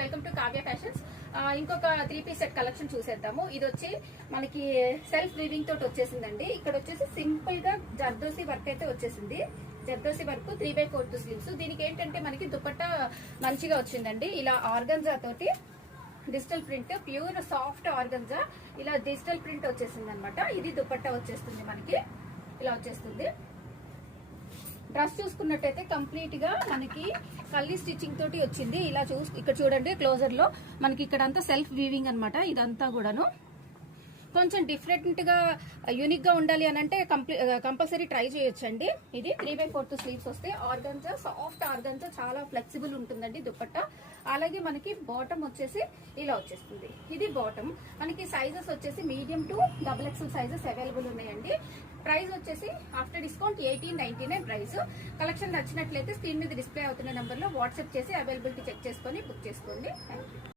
Welcome to Kavya fashions. ఇంకొక 3 piece set collection చూసేద్దాము. ఇది వచ్చి మనకి సెల్ఫ్ వీవింగ్ తోటి వచ్చేసిందండి. ఇక్కడ వచ్చేసి సింపుల్ గా జర్దోసి వర్క్ అయితే వచ్చేసింది. Zardozi work 3/4 sleeves. దీనికి ఏంటంటే మనకి దుపట్టా మంచిగా వచ్చిందండి. ఇలా ఆర్గంజా తోటి digital print, pure soft organza, ఇలా డిజిటల్ ప్రింట్ వచ్చేసింది అనమాట. ఇది దుపట్టా వచ్చేస్తుంది మనకి, ఇలా వచ్చేస్తుంది. డ్రెస్ చూసుకున్నట్టయితే కంప్లీట్ గా మనకి కల్లీ స్టిచ్చింగ్ తోటి వచ్చింది. ఇలా ఇక్కడ చూడండి క్లోజర్ లో మనకి ఇక్కడ అంతా సెల్ఫ్ వీవింగ్ అనమాట. ఇదంతా కూడాను కొంచెం డిఫరెంట్ గా యూనిక్ గా ఉండాలి అని అంటే కంపల్సరీ ట్రై చేయొచ్చండి. ఇది 3/4 స్లీవ్స్ వస్తే ఆర్గంజా, సాఫ్ట్ ఆర్గంజా, చాలా ఫ్లెక్సిబుల్ ఉంటుందండి దుపట్టా. అలాగే మనకి బాటమ్ వచ్చేసి ఇలా వచ్చేస్తుంది. ఇది బాటమ్. మనకి సైజెస్ వచ్చేసి medium to XXL sizes available ఉన్నాయండి. ప్రైస్ వచ్చేసి ఆఫ్టర్ డిస్కౌంట్ 1899 ప్రైస్. కలెక్షన్ నచ్చినట్లయితే స్క్రీన్ మీద డిస్ప్లే అవుతున్న నెంబర్ లో వాట్సాప్ చేసి అవైలబిలిటీ చెక్ చేసుకొని బుక్ చేసుకోండి. Thank you.